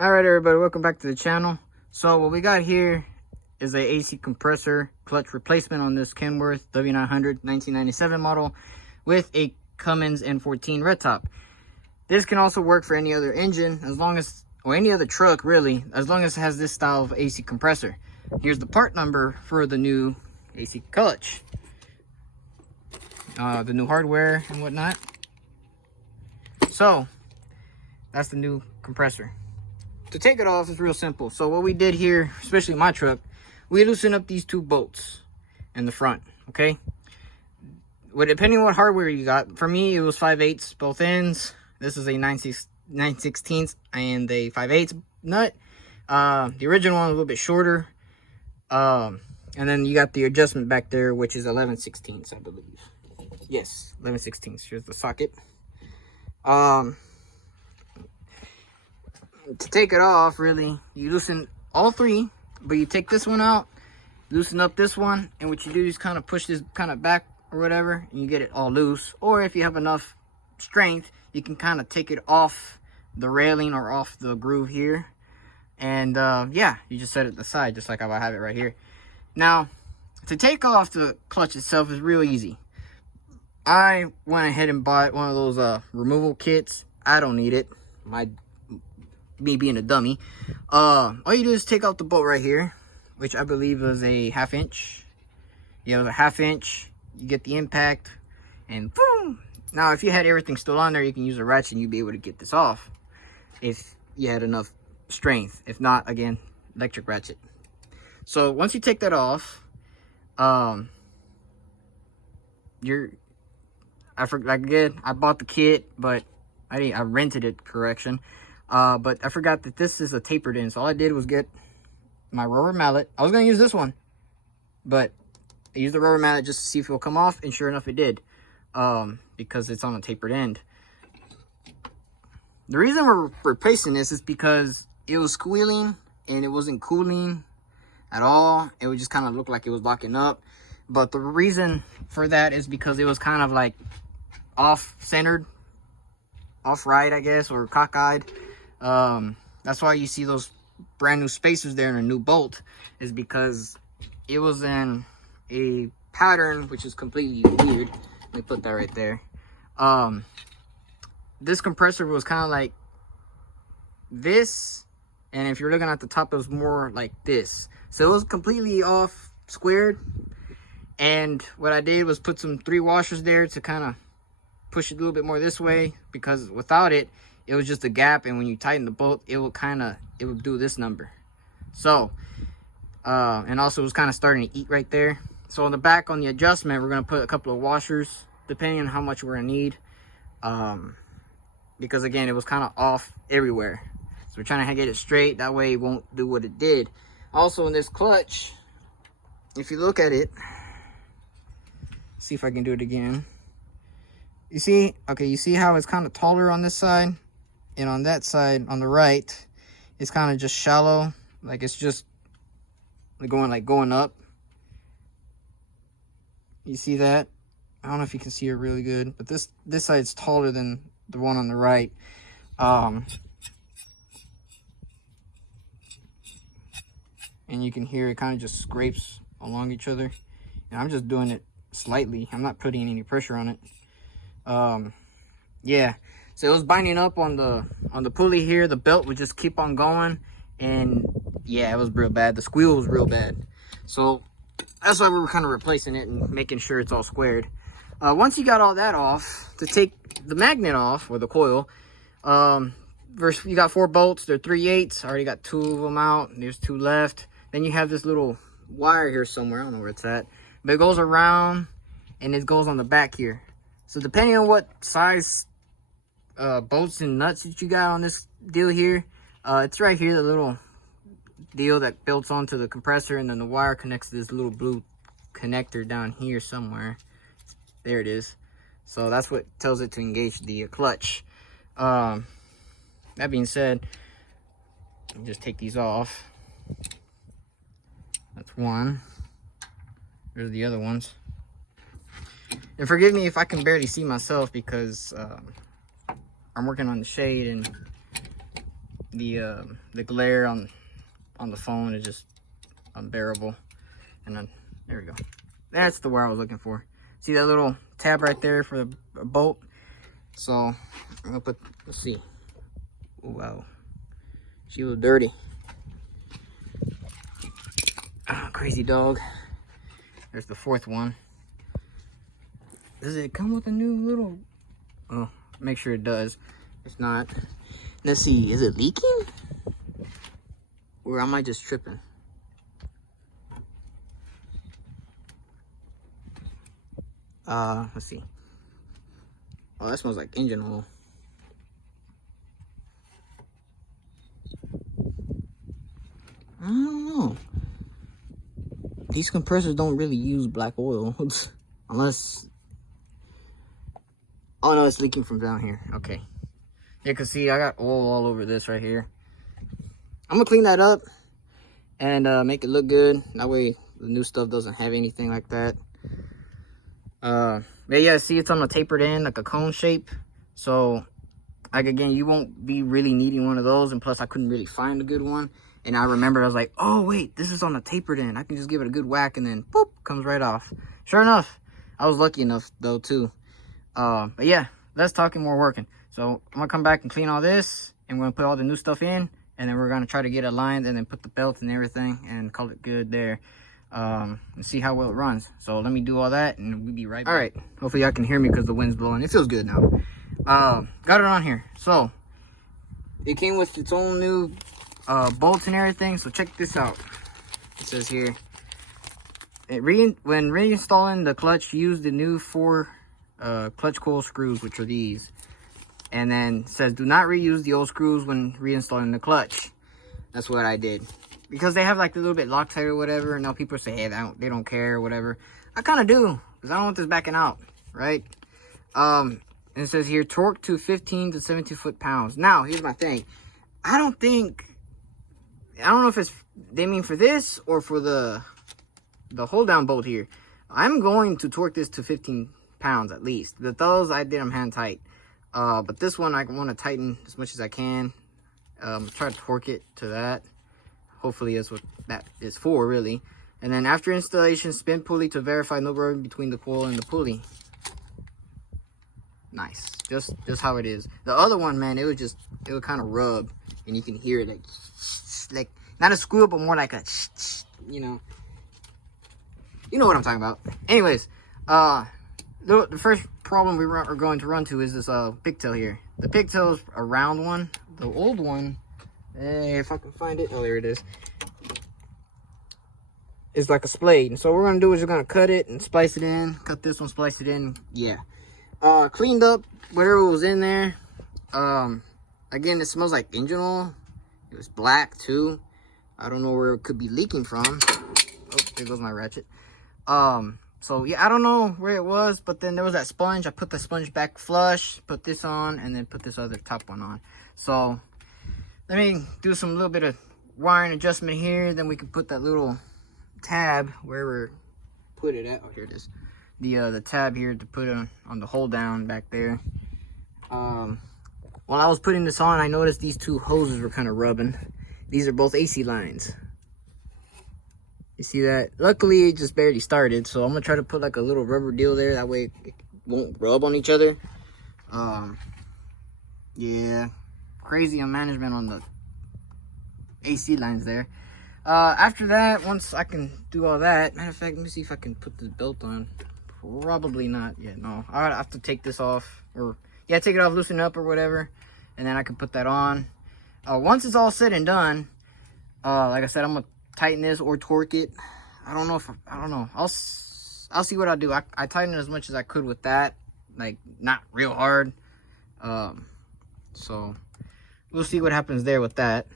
All right, everybody, welcome back to the channel. So what we got here is a AC compressor clutch replacement on this Kenworth W900 1997 model with a Cummins N14 red top. This can also work for any other engine, as long as, or any other truck really, as long as it has this style of AC compressor. Here's the part number for the new AC clutch, the new hardware and whatnot. So that's the new compressor. To take it off is real simple. So what we did here, especially my truck, we loosen up these two bolts in the front, okay? Well, depending on what hardware you got, for me it was 5/8 both ends. This is a 9/16 and a 5/8 nut. The original one was a little bit shorter. And then you got the adjustment back there, which is 11/16, I believe. Yes, 11/16. Here's the socket. To take it off, really, you loosen all three, but you take this one out, loosen up this one, and what you do is kind of push this kind of back or whatever, and you get it all loose. Or if you have enough strength, you can kind of take it off the railing or off the groove here, and yeah, you just set it aside just like I have it right here. Now, to take off the clutch itself is real easy. I went ahead and bought one of those removal kits. I don't need it. Me being a dummy. All you do is take out the bolt right here, which I believe is a 1/2 inch. Yeah, it was a 1/2 inch. You get the impact, and boom. Now, if you had everything still on there, you can use a ratchet and you'd be able to get this off if you had enough strength. If not, again, electric ratchet. So once you take that off, I bought the kit, but I rented it, correction. But I forgot that this is a tapered end. So all I did was get my rubber mallet. I was going to use this one, but I used the rubber mallet just to see if it will come off. And sure enough, it did, because it's on a tapered end. The reason we're replacing this is because it was squealing and it wasn't cooling at all. It would just kind of look like it was locking up. But the reason for that is because it was kind of like off-centered, off-right, I guess, or cockeyed. That's why you see those brand new spacers there and a new bolt, is because it was in a pattern which is completely weird. Let me put that right there. This compressor was kind of like this, and if you're looking at the top, it was more like this. So it was completely off squared, and what I did was put some 3 washers there to kind of push it a little bit more this way, because without it, it was just a gap, and when you tighten the bolt, it would do this number. So and also it was kind of starting to eat right there. So on the back, on the adjustment, we're going to put a couple of washers depending on how much we're going to need, because again, it was kind of off everywhere. So we're trying to get it straight, that way it won't do what it did. Also in this clutch, if you look at it, see if I can do it again. You see, okay, you see how it's kind of taller on this side, and on that side, on the right, it's kind of just shallow, like it's just going up. You see that? I don't know if you can see it really good, but this side's taller than the one on the right. And you can hear it kind of just scrapes along each other. And I'm just doing it slightly. I'm not putting any pressure on it. Yeah, so it was binding up on the pulley here. The belt would just keep on going, and yeah, it was real bad. The squeal was real bad. So that's why we were kind of replacing it and making sure it's all squared. Once you got all that off, to take the magnet off, or the coil, you got 4 bolts. They're 3/8. I already got 2 of them out, and there's 2 left. Then you have this little wire here somewhere. I don't know where it's at, but it goes around, and it goes on the back here. So depending on what size bolts and nuts that you got on this deal here, it's right here, the little deal that builds onto the compressor, and then the wire connects to this little blue connector down here somewhere. There it is. So that's what tells it to engage the clutch. That being said, I'll just take these off. That's one. There's the other ones. And forgive me if I can barely see myself, because I'm working on the shade, and the glare on the phone is just unbearable. And then there we go. That's the wire I was looking for. See that little tab right there for the bolt? So I'm gonna put, let's see. Oh, wow, she was dirty. Oh, crazy dog. There's the fourth one. Does it come with a new little, oh, make sure it does. If not, let's see, is it leaking? Or am I just tripping? Let's see. Oh, that smells like engine oil. I don't know. These compressors don't really use black oil. Unless... Oh no, it's leaking from down here. Okay. Yeah, cause see, I got oil all over this right here. I'm gonna clean that up and make it look good. That way the new stuff doesn't have anything like that. But yeah, see, it's on a tapered end, like a cone shape. So, like, again, you won't be really needing one of those. And plus, I couldn't really find a good one. And I remember, I was like, oh, wait, this is on a tapered end. I can just give it a good whack and then, boop, comes right off. Sure enough, I was lucky enough, though, too. But yeah, less talking, more working. So, I'm going to come back and clean all this. And we're going to put all the new stuff in. And then we're going to try to get it lined and then put the belt and everything and call it good there. And see how well it runs. So let me do all that and we'll be right back. All right, hopefully y'all can hear me because the wind's blowing. It feels good now. Got it on here. So it came with its own new bolts and everything. So check this out. It says here, when reinstalling the clutch, use the new 4 clutch coil screws, which are these. And then it says, do not reuse the old screws when reinstalling the clutch. That's what I did. Because they have like a little bit Loctite or whatever. And now people say, hey, they don't care or whatever. I kind of do. Because I don't want this backing out. Right? And it says here, torque to 15 to 17 foot-pounds. Now, here's my thing. I don't know if it's, they mean for this or for the hold down bolt here. I'm going to torque this to 15 pounds at least. Those I did them hand tight. But this one I want to tighten as much as I can. Try to torque it to that. Hopefully that's what that is for, really. And then after installation, spin pulley to verify no rubbing between the coil and the pulley. Nice. Just how it is. The other one, man, it would kind of rub. And you can hear it like not a squeal, but more like a, you know. You know what I'm talking about. Anyways, the first problem are going to run to is this pigtail here. The pigtail is a round one. The old one, if I can find it, oh, there it is. It's like a spade. And so what we're gonna do is we're gonna cut it and splice it in. Cut this one, splice it in. Yeah. Cleaned up whatever was in there. Again, it smells like engine oil. It was black too. I don't know where it could be leaking from. Oh, there goes my ratchet. So yeah, I don't know where it was, but then there was that sponge. I put the sponge back flush, put this on, and then put this other top one on. So let me do some little bit of wiring adjustment here. Then we can put that little tab wherever put it at. Oh, here it is. The tab here to put on the hold down back there. While I was putting this on, I noticed these two hoses were kind of rubbing. These are both AC lines. You see that? Luckily, it just barely started, so I'm gonna try to put like a little rubber deal there. That way, it won't rub on each other. Yeah, crazy on management on the AC lines there. After that, once I can do all that, matter of fact, let me see if I can put this belt on. Probably not yet. No, I have to take this off, or yeah, take it off, loosen it up, or whatever, and then I can put that on. Once it's all said and done, like I said, I'm gonna tighten this or torque it. I don't know. I'll see what I'll do. I tightened it as much as I could with that, like not real hard. So we'll see what happens there with that.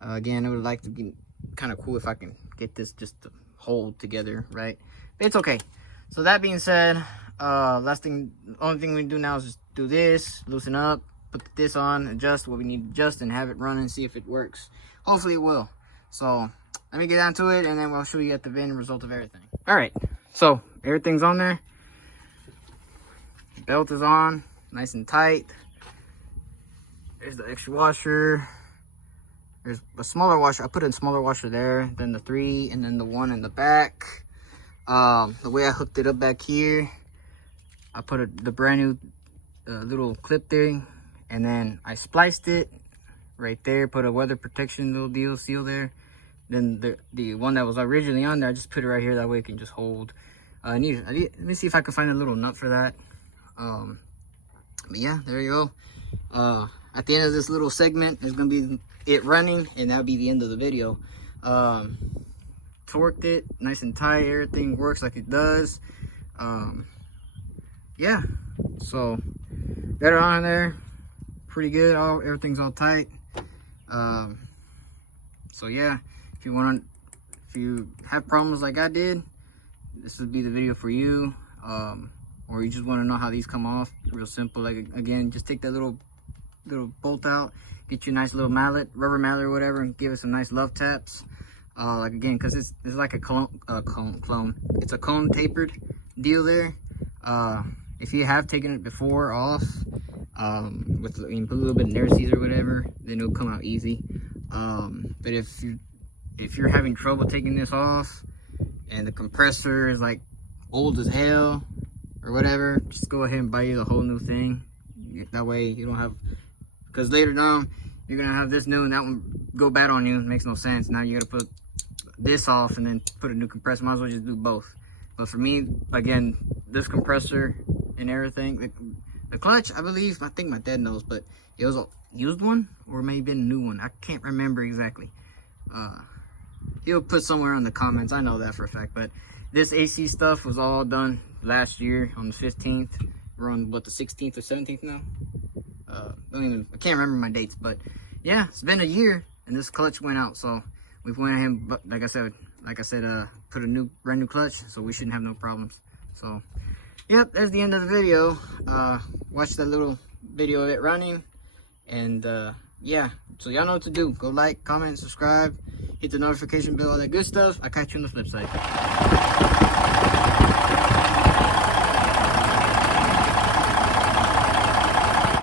Again, I would like to be kind of cool if I can get this just to hold together, right? But it's okay. So that being said, only thing we do now is just do this, loosen up, put this on, adjust what we need to adjust, and have it run and see if it works. Hopefully it will. So let me get down to it, and then we'll show you at the end result of everything. All right, so everything's on there. Belt is on, nice and tight. There's the extra washer. there's a smaller washer. I put a smaller washer there, then the 3, and then the one in the back. The way I hooked it up back here, I put the brand new little clip there, and then I spliced it right there, put a weather protection little deal seal there. Then the one that was originally on there, I just put it right here, that way it can just hold. Let me see if I can find a little nut for that. But yeah, there you go. At the end of this little segment, there's gonna be it running, and that'll be the end of the video. Torqued it nice and tight, everything works like it does. Yeah, so got it on there pretty good. Everything's all tight. So yeah, if you have problems like I did, this would be the video for you. Or you just want to know how these come off, real simple. Like, again, just take that little bolt out, get you a nice little mallet, rubber mallet or whatever, and give it some nice love taps. Like, again, because it's like a clone. It's a cone tapered deal there. If you have taken it before off, with you put a little bit of air seeds or whatever, then it'll come out easy. But if you're having trouble taking this off, and the compressor is like old as hell or whatever, just go ahead and buy you the whole new thing. That way you don't have, because later on you're gonna have this new and that one go bad on you. It makes no sense. Now you gotta put this off and then put a new compressor. Might as well just do both. But for me, again, this compressor and everything, the clutch, I think my dad knows, but it was a used one or maybe a new one. I can't remember exactly. He'll put somewhere in the comments. I know that for a fact. But this AC stuff was all done last year on the 15th. We're on what, the 16th or 17th now? I can't remember my dates, but yeah, it's been a year and this clutch went out. So we went ahead, but like I said, put a brand new clutch, so we shouldn't have no problems. So yep, there's the end of the video. Watch that little video of it running, and yeah, so y'all know what to do. Go like, comment, subscribe, hit the notification bell, all that good stuff. I'll catch you on the flip side.